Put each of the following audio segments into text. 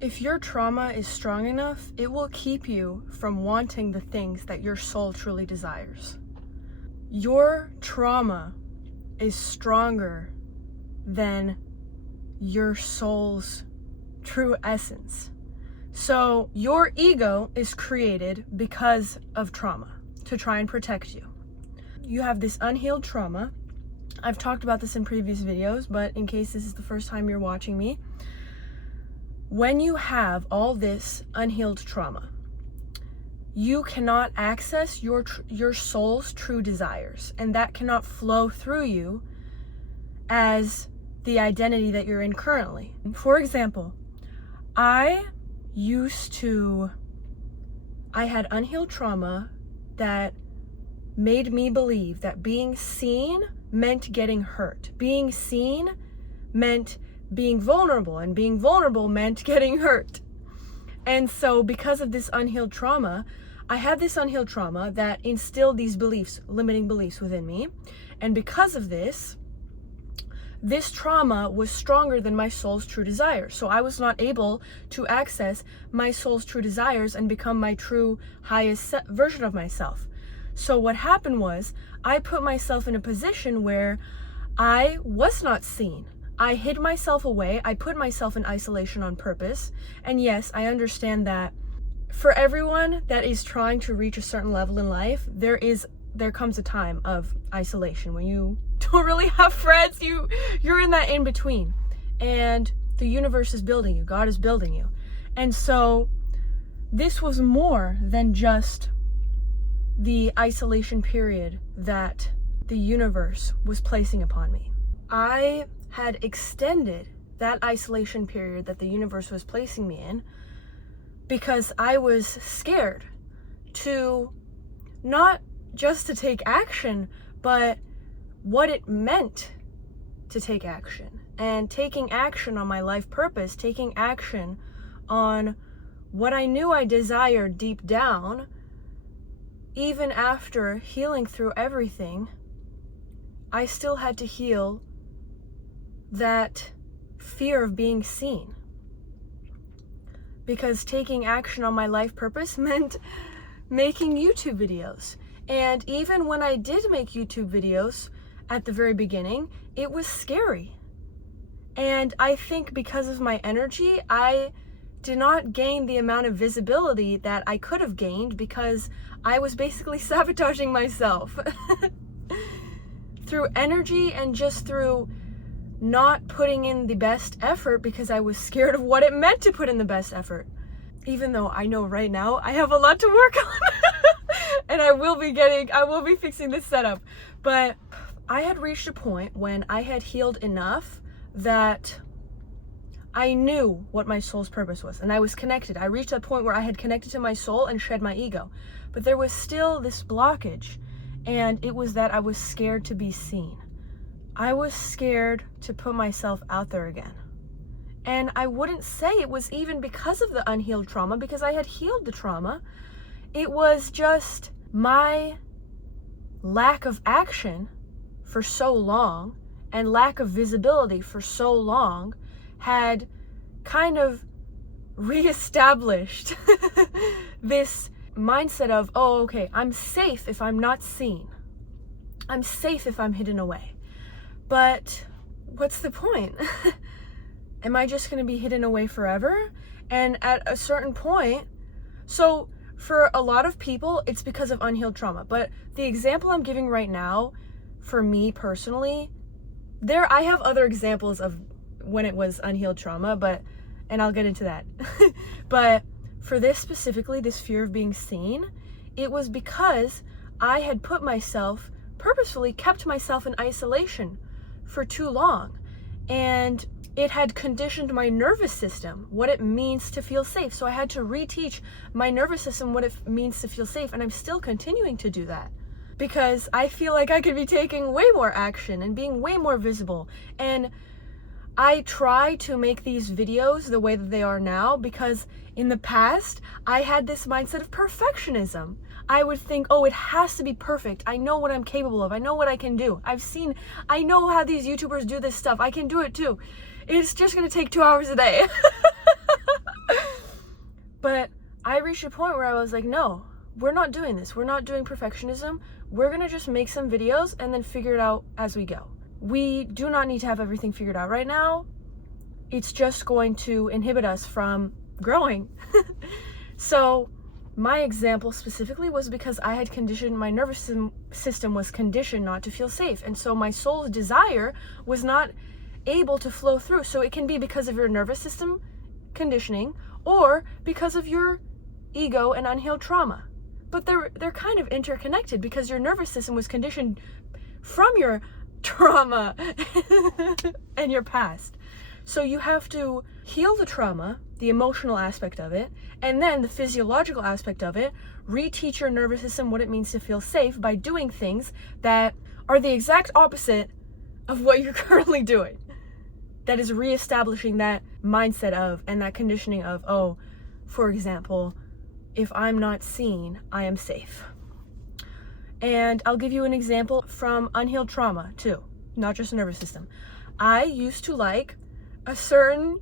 If your trauma is strong enough, it will keep you from wanting the things that your soul truly desires. Your trauma is stronger than your soul's true essence. So your ego is created because of trauma, to try and protect you. You have this unhealed trauma. I've talked about this in previous videos, but in case this is the first time you're watching me, when you have all this unhealed trauma, you cannot access your soul's true desires, and that cannot flow through you as the identity that you're in currently. For example, I had unhealed trauma that made me believe that being seen meant getting hurt. Being seen meant being vulnerable, and being vulnerable meant getting hurt. And so because of this unhealed trauma, I had this unhealed trauma that instilled these beliefs, limiting beliefs within me. And because of this trauma was stronger than my soul's true desires. So I was not able to access my soul's true desires and become my true highest version of myself. So what happened was I put myself in a position where I was not seen. I hid myself away. I put myself in isolation on purpose. And yes, I understand that for everyone that is trying to reach a certain level in life, there comes a time of isolation when you don't really have friends. You're in that in between, and the universe is building you. God is building you. And so this was more than just the isolation period that the universe was placing upon me. I had extended that isolation period that the universe was placing me in because I was scared to not just to take action, but what it meant to take action. And taking action on my life purpose, taking action on what I knew I desired deep down, even after healing through everything, I still had to heal that fear of being seen. Because taking action on my life purpose meant making YouTube videos. And even when I did make YouTube videos at the very beginning, it was scary. And I think because of my energy, I did not gain the amount of visibility that I could have gained because I was basically sabotaging myself through energy and just through not putting in the best effort because I was scared of what it meant to put in the best effort. Even though I know right now I have a lot to work on and I will be fixing this setup. But I had reached a point when I had healed enough that I knew what my soul's purpose was, and I was connected. I reached that point where I had connected to my soul and shed my ego. But there was still this blockage, and it was that I was scared to be seen. I was scared to put myself out there again. And I wouldn't say it was even because of the unhealed trauma, because I had healed the trauma. It was just my lack of action for so long and lack of visibility for so long had kind of reestablished this mindset of, oh, okay, I'm safe if I'm not seen. I'm safe if I'm hidden away. But what's the point? Am I just going to be hidden away forever? And at a certain point, so for a lot of people, it's because of unhealed trauma. But the example I'm giving right now, for me personally, I have other examples of when it was unhealed trauma, and I'll get into that. But for this specifically, this fear of being seen, it was because I had purposefully kept myself in isolation for too long. And it had conditioned my nervous system, what it means to feel safe. So I had to reteach my nervous system what it means to feel safe. And I'm still continuing to do that because I feel like I could be taking way more action and being way more visible. And I try to make these videos the way that they are now because in the past, I had this mindset of perfectionism. I would think, oh, it has to be perfect. I know what I'm capable of. I know what I can do. I know how these YouTubers do this stuff. I can do it too. It's just gonna take 2 hours a day. reached a point where I was like, no, we're not doing this. We're not doing perfectionism. We're going to just make some videos and then figure it out as we go. We do not need to have everything figured out right now. It's just going to inhibit us from growing. So my example specifically was because I had conditioned, my nervous system was conditioned not to feel safe. And so my soul's desire was not able to flow through. So it can be because of your nervous system conditioning or because of your ego and unhealed trauma. But they're kind of interconnected because your nervous system was conditioned from your trauma and your past. So you have to heal the trauma, the emotional aspect of it, and then the physiological aspect of it, reteach your nervous system what it means to feel safe by doing things that are the exact opposite of what you're currently doing. That is reestablishing that mindset of, and that conditioning of, oh, for example, if I'm not seen, I am safe. And I'll give you an example from unhealed trauma too, not just nervous system. I used to like a certain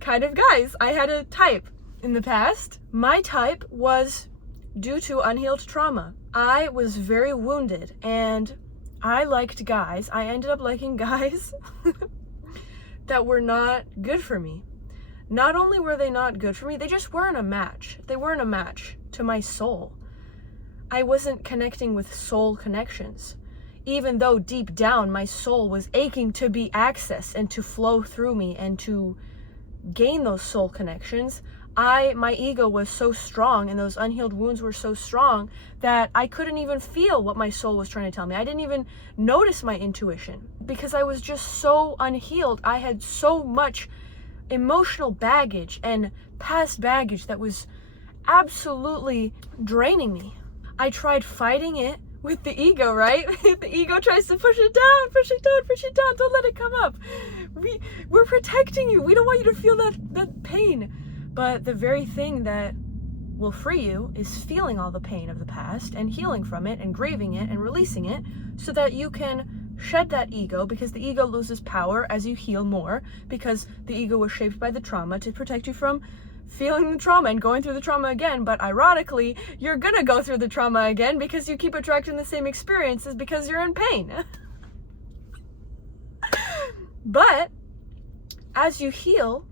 kind of guys. I had a type in the past. My type was due to unhealed trauma. I was very wounded and I liked guys. I ended up liking guys that were not good for me. Not only were they not good for me, they just weren't a match. They weren't a match to my soul. I wasn't connecting with soul connections. Even though deep down my soul was aching to be accessed and to flow through me and to gain those soul connections, my ego was so strong and those unhealed wounds were so strong that I couldn't even feel what my soul was trying to tell me. I didn't even notice my intuition because I was just so unhealed. I had so much emotional baggage and past baggage that was absolutely draining me. I tried fighting it with the ego, right? The ego tries to push it down, push it down, push it down. Don't let it come up. We're protecting you. We don't want you to feel that pain. But the very thing that will free you is feeling all the pain of the past and healing from it and grieving it and releasing it so that you can shed that ego, because the ego loses power as you heal more, because the ego was shaped by the trauma to protect you from feeling the trauma and going through the trauma again. But ironically, you're gonna go through the trauma again because you keep attracting the same experiences because you're in pain. But as you heal,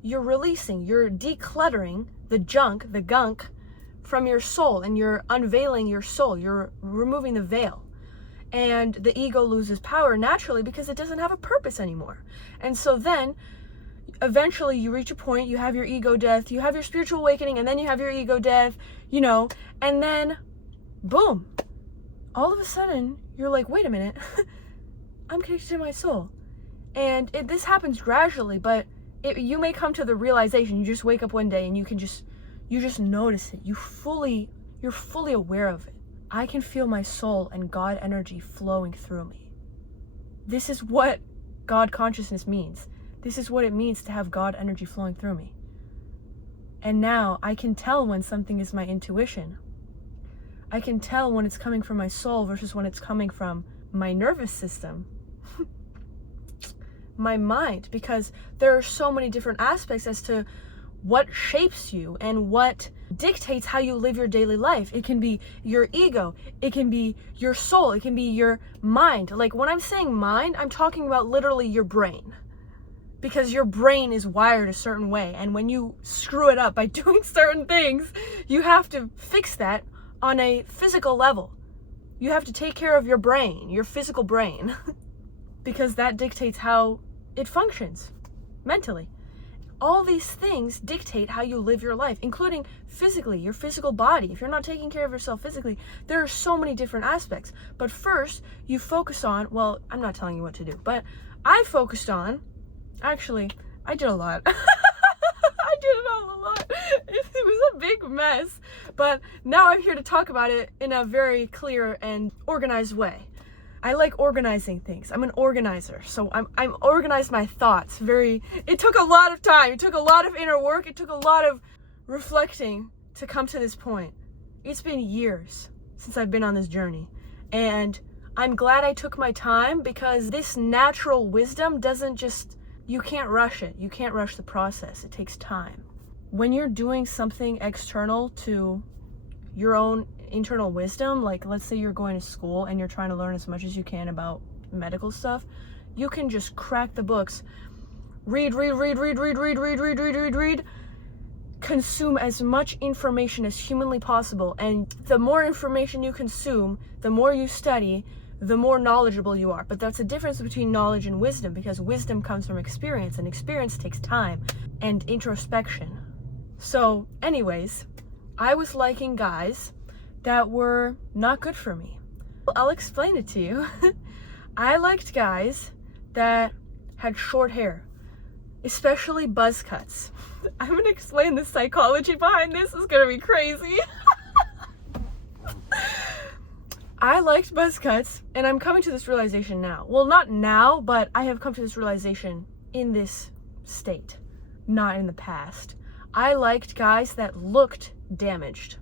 you're releasing, you're decluttering the junk, the gunk from your soul, and you're unveiling your soul. You're removing the veil. And the ego loses power naturally because it doesn't have a purpose anymore. And so then eventually you reach a point, you have your ego death, you have your spiritual awakening, and then you have your ego death, and then boom, all of a sudden you're like, wait a minute, I'm connected to my soul. And this happens gradually, but you may come to the realization, you just wake up one day and you just notice it. You're fully aware of it. I can feel my soul and God energy flowing through me. This is what God consciousness means. This is what it means to have God energy flowing through me. And now I can tell when something is my intuition. I can tell when it's coming from my soul versus when it's coming from my nervous system. My mind, because there are so many different aspects as to what shapes you and what dictates how you live your daily life. It can be your ego, it can be your soul, it can be your mind. Like when I'm saying mind, I'm talking about literally your brain. Because your brain is wired a certain way, and when you screw it up by doing certain things, you have to fix that on a physical level. You have to take care of your brain, your physical brain, because that dictates how it functions mentally. All these things dictate how you live your life, including physically, your physical body. If you're not taking care of yourself physically, there are so many different aspects. But first, you focus on, well, I'm not telling you what to do, but I focused on, actually, I did a lot. I did it all a lot. It was a big mess, but now I'm here to talk about it in a very clear and organized way. I like organizing things. I'm an organizer, so I'm organized my thoughts. It took a lot of time. It took a lot of inner work. It took a lot of reflecting to come to this point. It's been years since I've been on this journey, and I'm glad I took my time, because this natural wisdom you can't rush it. You can't rush the process. It takes time. when you're doing something external to your own internal wisdom, like let's say you're going to school and you're trying to learn as much as you can about medical stuff, you can just crack the books, read, consume as much information as humanly possible. And the more information you consume, the more you study, the more knowledgeable you are. But that's a difference between knowledge and wisdom, because wisdom comes from experience, and experience takes time and introspection. So anyways, I was liking guys that were not good for me. I'll explain it to you. I liked guys that had short hair, especially buzz cuts. I'm gonna explain the psychology behind this. It's gonna be crazy. I liked buzz cuts, and I'm coming to this realization now. Well, not now, but I have come to this realization in this state, not in the past. I liked guys that looked damaged.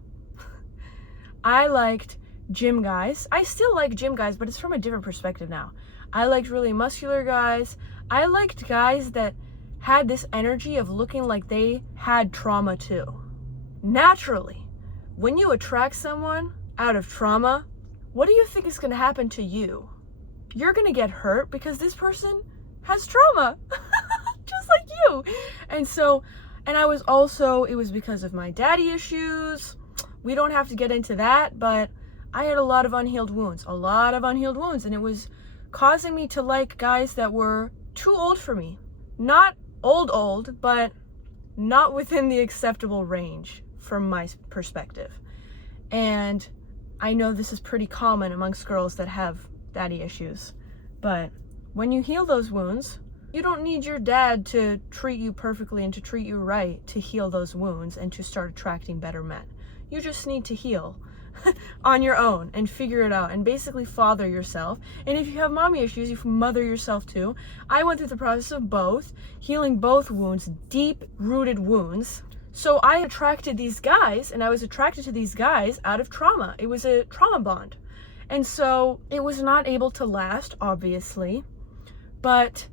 I liked gym guys. I still like gym guys, but it's from a different perspective now. I liked really muscular guys. I liked guys that had this energy of looking like they had trauma too. Naturally, when you attract someone out of trauma, what do you think is going to happen to you? You're going to get hurt because this person has trauma, just like you. And I was also, it was because of my daddy issues. We don't have to get into that, but I had a lot of unhealed wounds, and it was causing me to like guys that were too old for me. Not old, but not within the acceptable range from my perspective. And I know this is pretty common amongst girls that have daddy issues, but when you heal those wounds, you don't need your dad to treat you perfectly and to treat you right to heal those wounds and to start attracting better men. You just need to heal on your own and figure it out and basically father yourself. And if you have mommy issues, you can mother yourself too. I went through the process of both, healing both wounds, deep-rooted wounds. So I attracted these guys, and I was attracted to these guys out of trauma. It was a trauma bond. And so it was not able to last, obviously, but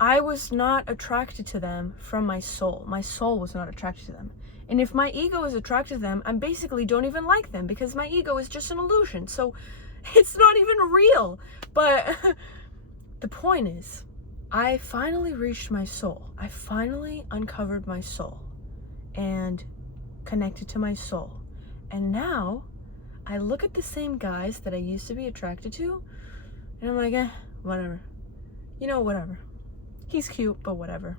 I was not attracted to them from my soul. My soul was not attracted to them. And if my ego is attracted to them, I basically don't even like them because my ego is just an illusion. So it's not even real. But the point is, I finally reached my soul. I finally uncovered my soul and connected to my soul. And now I look at the same guys that I used to be attracted to, and I'm like, whatever. Whatever. He's cute, but whatever.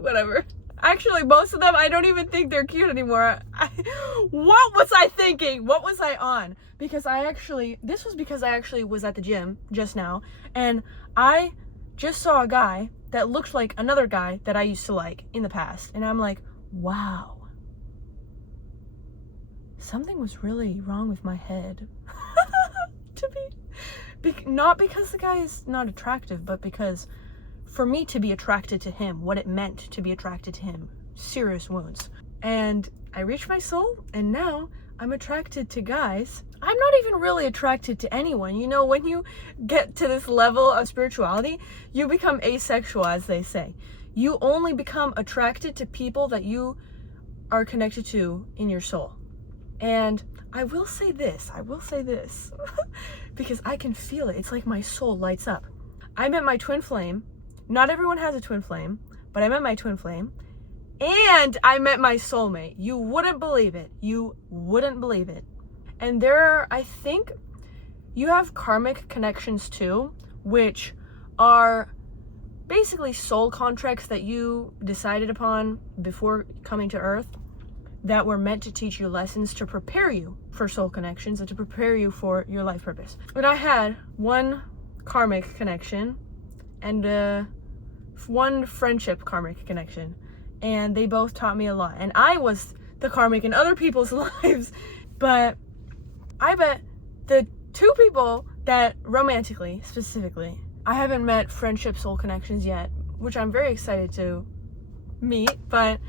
Whatever. Actually, most of them, I don't even think they're cute anymore. What was I thinking? What was I on? Because this was because I actually was at the gym just now, and I just saw a guy that looked like another guy that I used to like in the past. And I'm like, wow. Something was really wrong with my head. Not because the guy is not attractive, but because for me to be attracted to him, what it meant to be attracted to him, serious wounds. And I reached my soul, and now I'm attracted to guys. I'm not even really attracted to anyone. When you get to this level of spirituality, you become asexual, as they say. You only become attracted to people that you are connected to in your soul. And I will say this, because I can feel it. It's like my soul lights up. I met my twin flame. Not everyone has a twin flame, but I met my twin flame. And I met my soulmate. You wouldn't believe it. And I think you have karmic connections too, which are basically soul contracts that you decided upon before coming to Earth that were meant to teach you lessons to prepare you for soul connections and to prepare you for your life purpose. But I had one karmic connection and one friendship karmic connection, and they both taught me a lot. And I was the karmic in other people's lives, but I bet the two people that romantically, specifically, I haven't met friendship soul connections yet, which I'm very excited to meet, but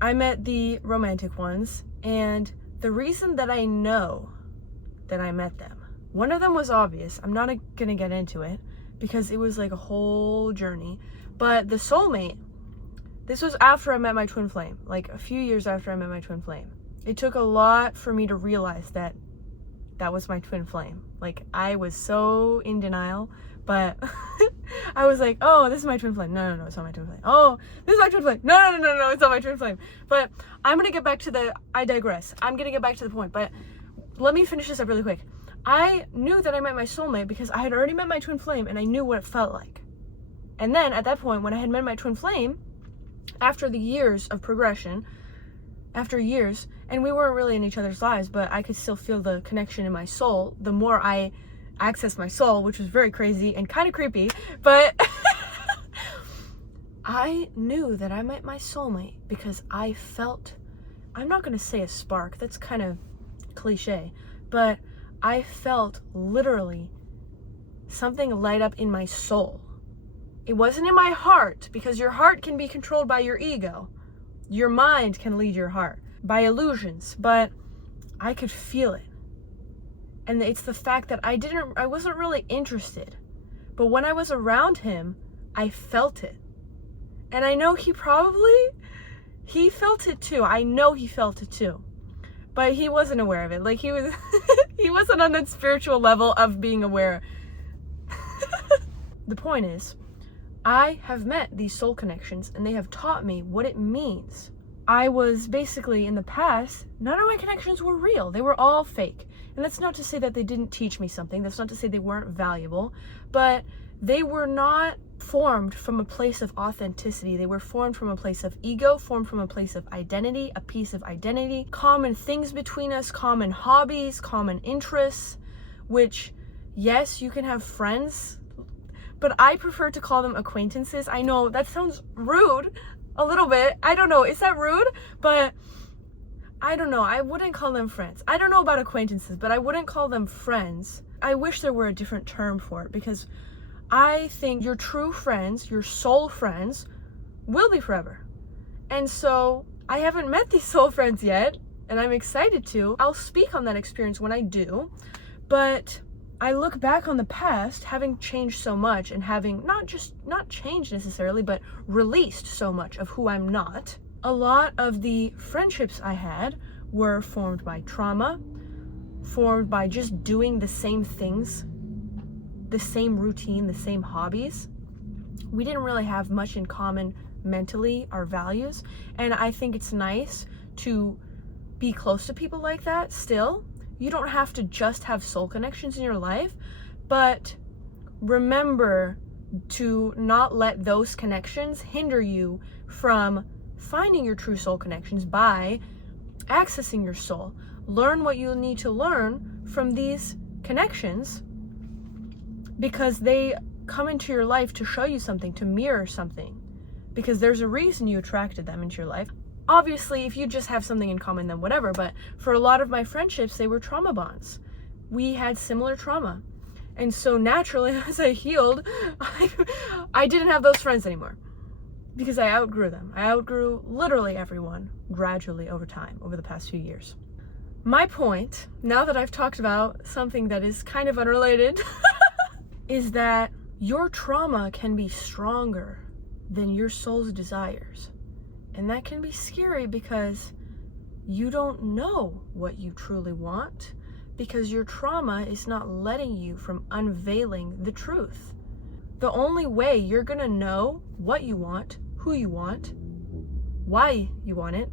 I met the romantic ones, and the reason that I know that I met them, one of them was obvious. I'm not gonna get into it because it was like a whole journey, but the soulmate, This was after I met my twin flame, like a few years after I met my twin flame. It took a lot for me to realize that that was my twin flame. Like, I was so in denial, but I was like, oh, this is my twin flame. No, it's not my twin flame. Oh, this is my twin flame. No, it's not my twin flame. But I'm going to get back to I digress. I'm going to get back to the point, but let me finish this up really quick. I knew that I met my soulmate because I had already met my twin flame and I knew what it felt like. And then at that point, when I had met my twin flame, after the years of progression, after years, and we weren't really in each other's lives, but I could still feel the connection in my soul. The more I accessed my soul, which was very crazy and kind of creepy, but I knew that I met my soulmate because I felt, I'm not going to say a spark, that's kind of cliche, but I felt literally something light up in my soul. It wasn't in my heart, because your heart can be controlled by your ego. Your mind can lead your heart by illusions, but I could feel it. And it's the fact that I wasn't really interested, but when I was around him, I felt it. And I know he felt it too. I know he felt it too, but he wasn't aware of it. Like, he wasn't on that spiritual level of being aware. The point is, I have met these soul connections and they have taught me what it means. I was basically, in the past, none of my connections were real. They were all fake. And that's not to say that they didn't teach me something. That's not to say they weren't valuable, but they were not formed from a place of authenticity. They were formed from a place of ego, formed from a place of identity, a piece of identity, common things between us, common hobbies, common interests, which, yes, you can have friends, but I prefer to call them acquaintances. I know that sounds rude a little bit. I don't know. Is that rude? But I don't know. I wouldn't call them friends. I don't know about acquaintances, but I wouldn't call them friends. I wish there were a different term for it, because I think your true friends, your soul friends, will be forever. And so I haven't met these soul friends yet, and I'm excited to. I'll speak on that experience when I do, but I look back on the past, having changed so much and having not changed necessarily, but released so much of who I'm not. A lot of the friendships I had were formed by trauma, formed by just doing the same things, the same routine, the same hobbies. We didn't really have much in common mentally, our values, and I think it's nice to be close to people like that still. You don't have to just have soul connections in your life, but remember to not let those connections hinder you from finding your true soul connections by accessing your soul. Learn what you need to learn from these connections, because they come into your life to show you something, to mirror something, because there's a reason you attracted them into your life. Obviously, if you just have something in common, then whatever, but for a lot of my friendships, they were trauma bonds. We had similar trauma. And so naturally, as I healed, I didn't have those friends anymore, because I outgrew them. I outgrew literally everyone gradually over time, over the past few years. My point, now that I've talked about something that is kind of unrelated, is that your trauma can be stronger than your soul's desires. And that can be scary, because you don't know what you truly want, because your trauma is not letting you from unveiling the truth. The only way you're gonna know what you want, who you want, why you want it,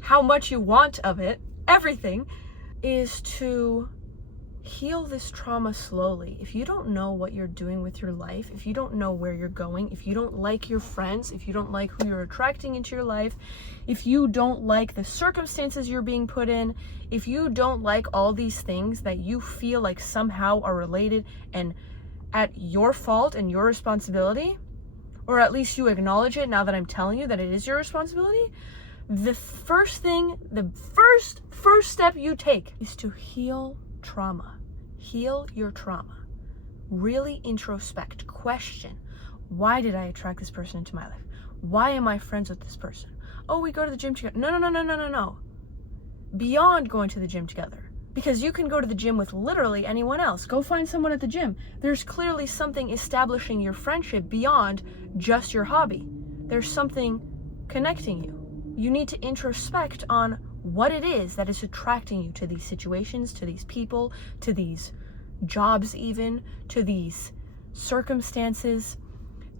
how much you want of it, everything, is to heal this trauma slowly. If you don't know what you're doing with your life, if you don't know where you're going, if you don't like your friends, if you don't like who you're attracting into your life, if you don't like the circumstances you're being put in, if you don't like all these things that you feel like somehow are related and at your fault and your responsibility, or at least you acknowledge it now that I'm telling you that it is your responsibility, the first step you take is to heal trauma. Heal your trauma. Really introspect. Question. Why did I attract this person into my life? Why am I friends with this person? Oh, we go to the gym together. No. Beyond going to the gym together. Because you can go to the gym with literally anyone else. Go find someone at the gym. There's clearly something establishing your friendship beyond just your hobby. There's something connecting you. You need to introspect on what it is that is attracting you to these situations, to these people, to these jobs even, to these circumstances.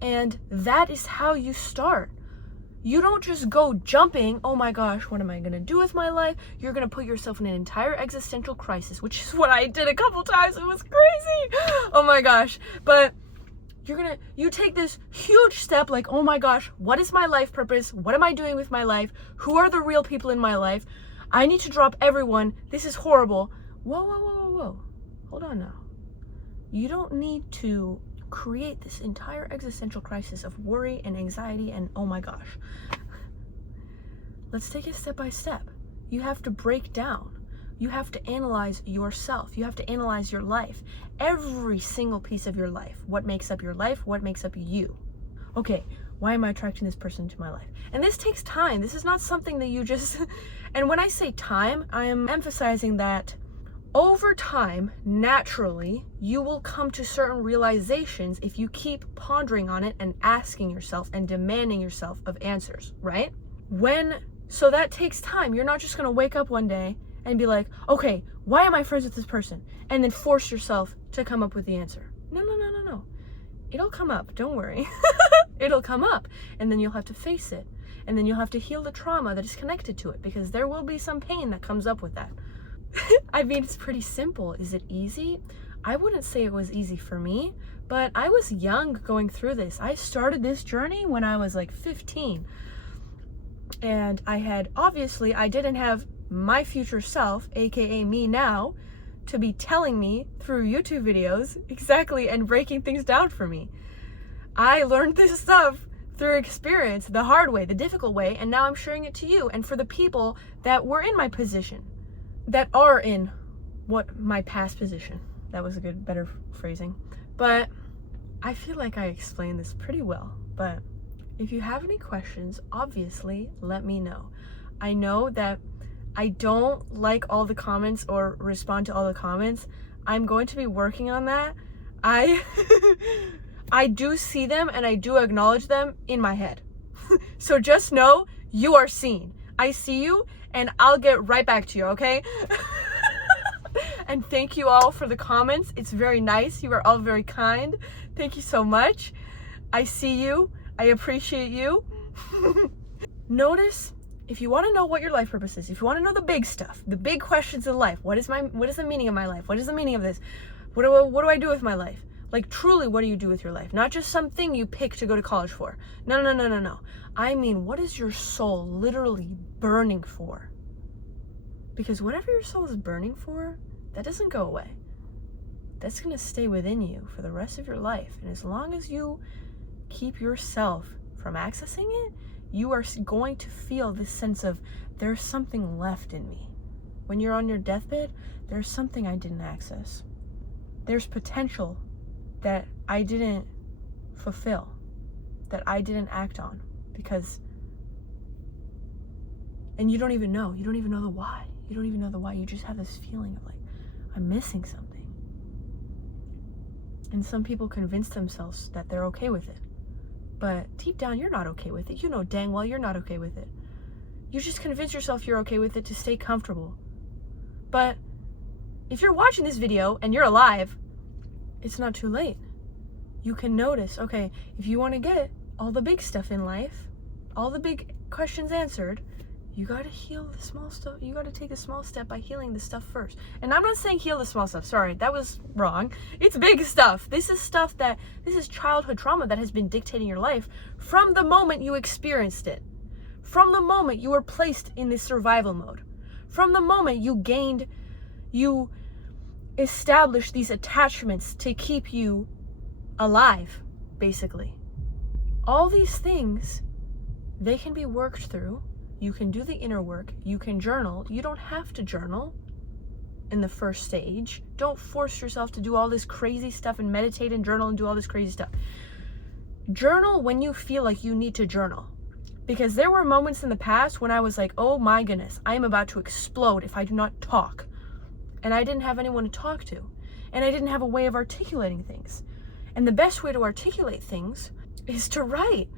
And that is how you start. You don't just go jumping, oh my gosh, what am I gonna do with my life? You're gonna put yourself in an entire existential crisis, which is what I did a couple times. It was crazy. Oh my gosh. But you take this huge step like, oh my gosh, what is my life purpose? What am I doing with my life? Who are the real people in my life? I need to drop everyone. This is horrible. Whoa, whoa, whoa, whoa, whoa. Hold on now. You don't need to create this entire existential crisis of worry and anxiety and oh my gosh. Let's take it step by step. You have to break down. You have to analyze yourself. You have to analyze your life. Every single piece of your life. What makes up your life? What makes up you? Okay, why am I attracting this person into my life? And this takes time. This is not something that you just... And when I say time, I am emphasizing that over time, naturally, you will come to certain realizations if you keep pondering on it and asking yourself and demanding yourself of answers, right? So that takes time. You're not just going to wake up one day and be like, okay, why am I friends with this person? And then force yourself to come up with the answer. No. It'll come up. Don't worry. It'll come up. And then you'll have to face it. And then you'll have to heal the trauma that is connected to it, because there will be some pain that comes up with that. I mean, it's pretty simple. Is it easy? I wouldn't say it was easy for me, but I was young going through this. I started this journey when I was like 15. And I didn't have my future self, aka me now, to be telling me through YouTube videos exactly and breaking things down for me. I learned this stuff through experience, the hard way, the difficult way, and now I'm sharing it to you and for the people that were in my position, that are in my past position. That was better phrasing. But I feel like I explained this pretty well. But if you have any questions, obviously let me know. I know that I don't like all the comments or respond to all the comments. I'm going to be working on that. I do see them and I do acknowledge them in my head. So just know you are seen. I see you and I'll get right back to you, okay? And thank you all for the comments. It's very nice. You are all very kind. Thank you so much. I see you. I appreciate you. Notice, if you want to know what your life purpose is, if you want to know the big stuff, the big questions in life, what is the meaning of my life? What is the meaning of this? What do I do with my life? Like, truly, what do you do with your life? Not just something you pick to go to college for. No. I mean, what is your soul literally burning for? Because whatever your soul is burning for, that doesn't go away. That's going to stay within you for the rest of your life. And as long as you keep yourself from accessing it, you are going to feel this sense of, there's something left in me. When you're on your deathbed, there's something I didn't access. There's potential that I didn't fulfill, that I didn't act on, and you don't even know the why. You just have this feeling of like, I'm missing something. And some people convince themselves that they're okay with it. But deep down, you're not okay with it. You know dang well you're not okay with it. You just convince yourself you're okay with it to stay comfortable. But if you're watching this video and you're alive, it's not too late. You can notice, okay, if you want to get all the big stuff in life, all the big questions answered, you got to heal the small stuff. You got to take a small step by healing the stuff first. And I'm not saying heal the small stuff. Sorry, that was wrong. It's big stuff. This is childhood trauma that has been dictating your life from the moment you experienced it. From the moment you were placed in this survival mode. From the moment you established these attachments to keep you alive, basically. All these things, they can be worked through. You can do the inner work. You can journal. You don't have to journal in the first stage. Don't force yourself to do all this crazy stuff and meditate and journal and do all this crazy stuff. Journal when you feel like you need to journal. Because there were moments in the past when I was like, oh my goodness, I am about to explode if I do not talk. And I didn't have anyone to talk to. And I didn't have a way of articulating things. And the best way to articulate things is to write.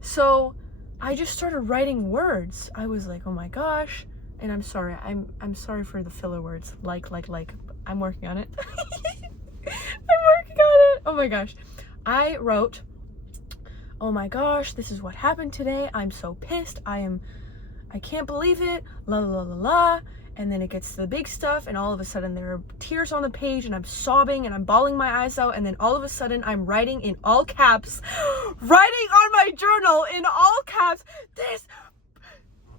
So I just started writing words. I was like, oh my gosh. And I'm sorry. I'm sorry for the filler words. Like. I'm working on it. I'm working on it. Oh my gosh. I wrote, oh my gosh, this is what happened today. I'm so pissed. I can't believe it. La la la la. And then it gets to the big stuff, and all of a sudden there are tears on the page, and I'm sobbing and I'm bawling my eyes out, and then all of a sudden I'm writing in all caps, writing on my journal in all caps, this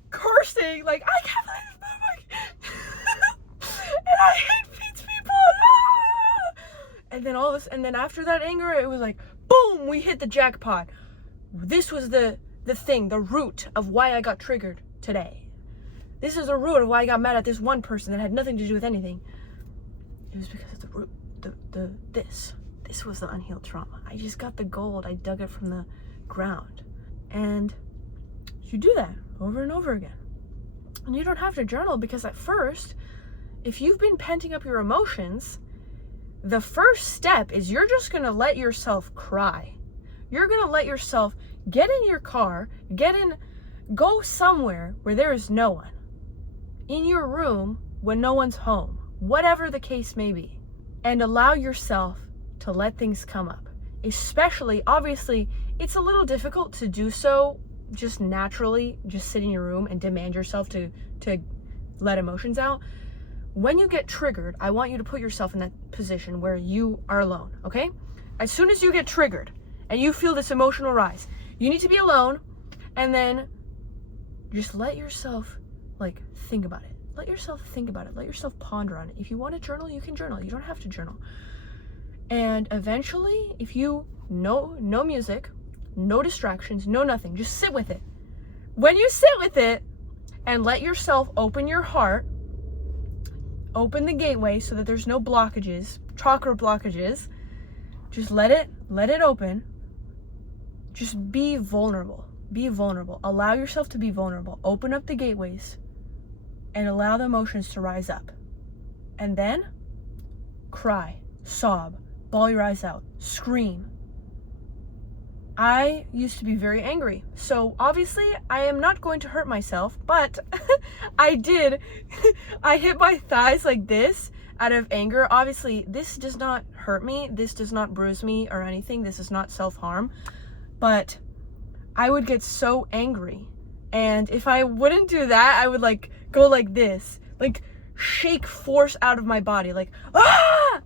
cursing, like, I can't believe this, and I hate these people. And then and then after that anger, it was like, boom, we hit the jackpot. This was the thing, the root of why I got triggered today. This is the root of why I got mad at this one person that had nothing to do with anything. It was because of the root, this was the unhealed trauma. I just got the gold. I dug it from the ground. And you do that over and over again. And you don't have to journal, because at first, if you've been penting up your emotions, the first step is you're just going to let yourself cry. You're going to let yourself get in your car, go somewhere where there is no one. In your room when no one's home, whatever the case may be, and allow yourself to let things come up. Especially, obviously, it's a little difficult to do so just naturally, just sit in your room and demand yourself to let emotions out. When you get triggered, I want you to put yourself in that position where you are alone, okay? As soon as you get triggered and you feel this emotional rise, you need to be alone, and then just let yourself think about it. Let yourself think about it. Let yourself ponder on it. If you want to journal, you can journal. You don't have to journal. And eventually, if you no music, no distractions, no nothing, just sit with it. When you sit with it and let yourself open your heart, open the gateway so that there's no blockages, chakra blockages, just let it open. Just be vulnerable. Be vulnerable. Allow yourself to be vulnerable. Open up the gateways and allow the emotions to rise up. And then cry, sob, bawl your eyes out, scream. I used to be very angry. So obviously I am not going to hurt myself, but I did. I hit my thighs like this out of anger. Obviously this does not hurt me. This does not bruise me or anything. This is not self-harm. But I would get so angry. And if I wouldn't do that, I would go like this, shake force out of my body, ah!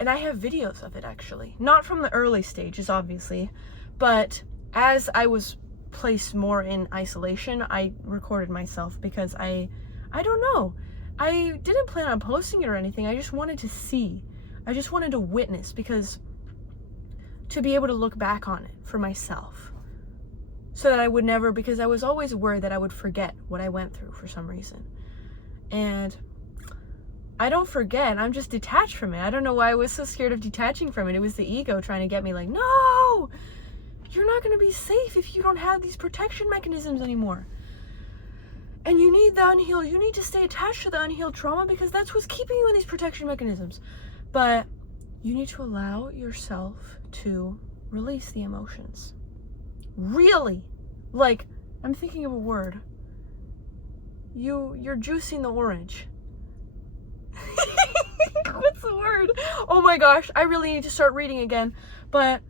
And I have videos of it, actually. Not from the early stages, obviously, but as I was placed more in isolation, I recorded myself because I don't know. I didn't plan on posting it or anything. I just wanted to see. I just wanted to witness, to be able to look back on it for myself. So that I would never, because I was always worried that I would forget what I went through for some reason. And I don't forget, I'm just detached from it. I don't know why I was so scared of detaching from it. It was the ego trying to get me no, you're not going to be safe if you don't have these protection mechanisms anymore. And you need the unhealed, you need to stay attached to the unhealed trauma because that's what's keeping you in these protection mechanisms. But you need to allow yourself to release the emotions. Really, I'm thinking of a word. You're juicing the orange. What's the word? Oh my gosh, I really need to start reading again. But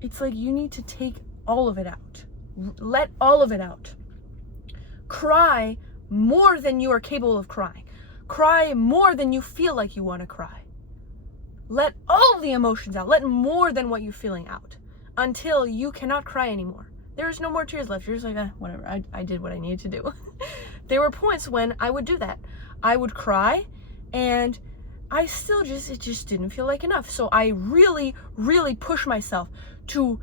it's you need to take all of it out. Let all of it out. Cry more than you are capable of crying. Cry more than you feel like you want to cry. Let all the emotions out. Let more than what you're feeling out. Until you cannot cry anymore. There's no more tears left. You're just whatever. I did what I needed to do. There were points when I would do that. I would cry, and I still it just didn't feel like enough. So I really, really pushed myself to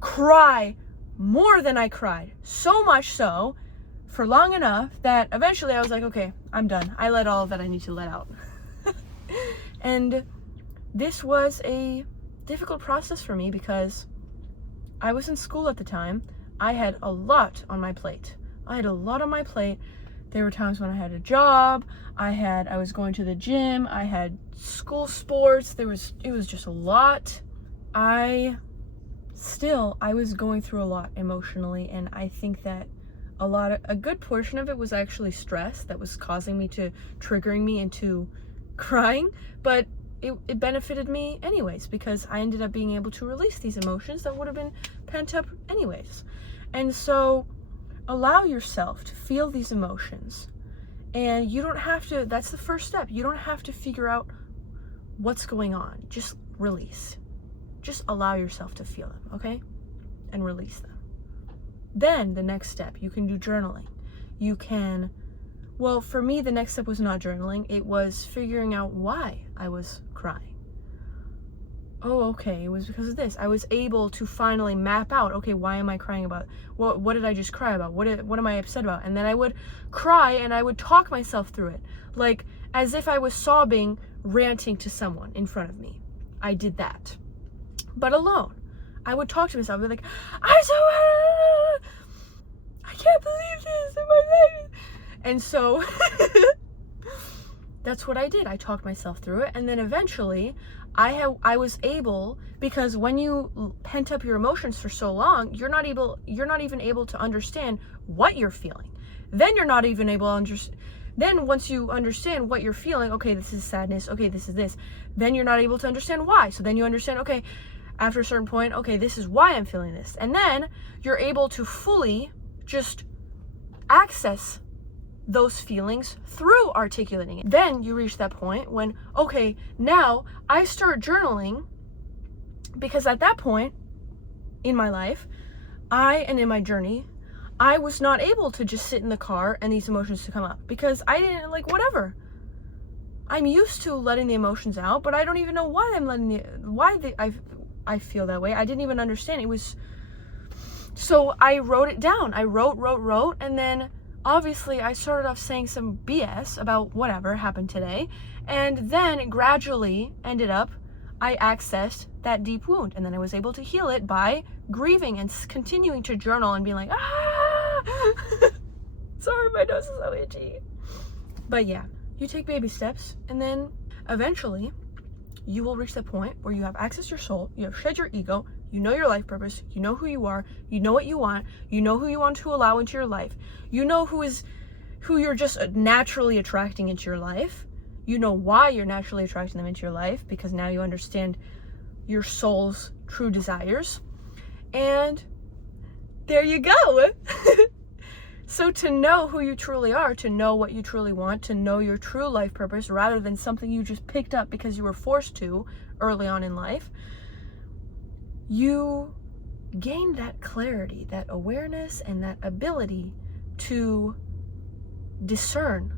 cry more than I cried. So much so, for long enough, that eventually I was like, okay, I'm done. I let all that I need to let out. And this was a difficult process for me because I was in school at the time. I had a lot on my plate. There were times when I had a job, I was going to the gym, I had school sports, it was just a lot. I still, I was going through a lot emotionally, and I think that a good portion of it was actually stress that was causing me to, triggering me into crying, but it benefited me anyways, because I ended up being able to release these emotions that would have been pent up anyways. And so allow yourself to feel these emotions, and you don't have to, that's the first step. You don't have to figure out what's going on. Just release. Just allow yourself to feel them, okay? And release them. Then the next step, you can do journaling. You can, well, for me, the next step was not journaling. It was figuring out why I was crying. Oh, okay, it was because of this. I was able to finally map out, okay, why am I crying about? What did I just cry about? What am I upset about? And then I would cry and I would talk myself through it, like as if I was sobbing, ranting to someone in front of me. I did that, but alone. I would talk to myself, I'd be like, I can't believe this in my life. And so that's what I did. I talked myself through it, and then eventually I was able, because when you pent up your emotions for so long, you're not even able to understand what you're feeling. Then you're not even able to understand. Then once you understand what you're feeling, okay, this is sadness, okay, this is this, then you're not able to understand why. So then you understand, okay, after a certain point, okay, this is why I'm feeling this. And then you're able to fully just access those feelings through articulating it. Then you reach that point when, okay, now I start journaling, because at that point in my life, and in my journey, I was not able to just sit in the car and these emotions to come up, because I didn't, like, whatever. I'm used to letting the emotions out, but I don't even know why I feel that way. I didn't even understand. So I wrote it down. I wrote, and then obviously I started off saying some BS about whatever happened today, and then it gradually ended up, I accessed that deep wound, and then I was able to heal it by grieving and continuing to journal and being like, sorry, my nose is so itchy. But yeah, you take baby steps, and then eventually you will reach that point where you have accessed your soul, you have shed your ego, you know your life purpose, you know who you are, you know what you want, you know who you want to allow into your life, you know who you're just naturally attracting into your life, you know why you're naturally attracting them into your life, because now you understand your soul's true desires, and there you go. So to know who you truly are, to know what you truly want, to know your true life purpose, rather than something you just picked up because you were forced to early on in life, you gain that clarity, that awareness, and that ability to discern,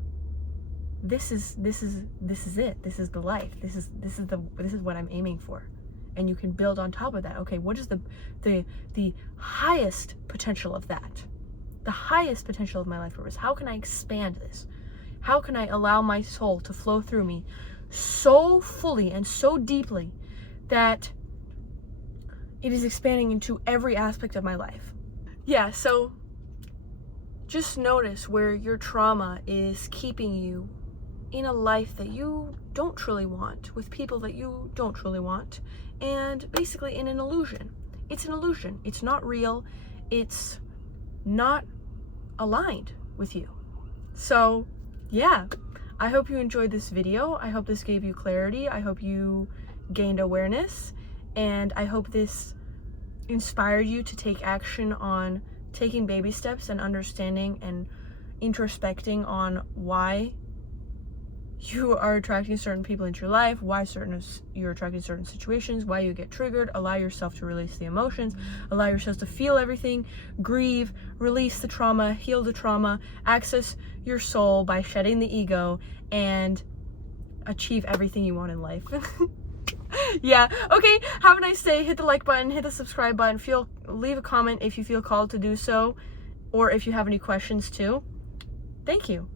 this is it, this is the life, this is what I'm aiming for. And you can build on top of that. Okay, what is the highest potential of that? The highest potential of my life purpose. How can I expand this? How can I allow my soul to flow through me so fully and so deeply that it is expanding into every aspect of my life? Yeah, so just notice where your trauma is keeping you in a life that you don't truly want, with people that you don't truly want, and basically in an illusion. It's an illusion. It's not real. It's not aligned with you. So yeah, I hope you enjoyed this video. I hope this gave you clarity. I hope you gained awareness, and I hope this inspired you to take action on taking baby steps and understanding and introspecting on why you are attracting certain people into your life, why you're attracting certain situations, why you get triggered. Allow yourself to release the emotions, allow yourself to feel everything, grieve, release the trauma, heal the trauma, access your soul by shedding the ego, and achieve everything you want in life. Yeah, okay, have a nice day. Hit the like button, hit the subscribe button, leave a comment if you feel called to do so, or if you have any questions too. Thank you.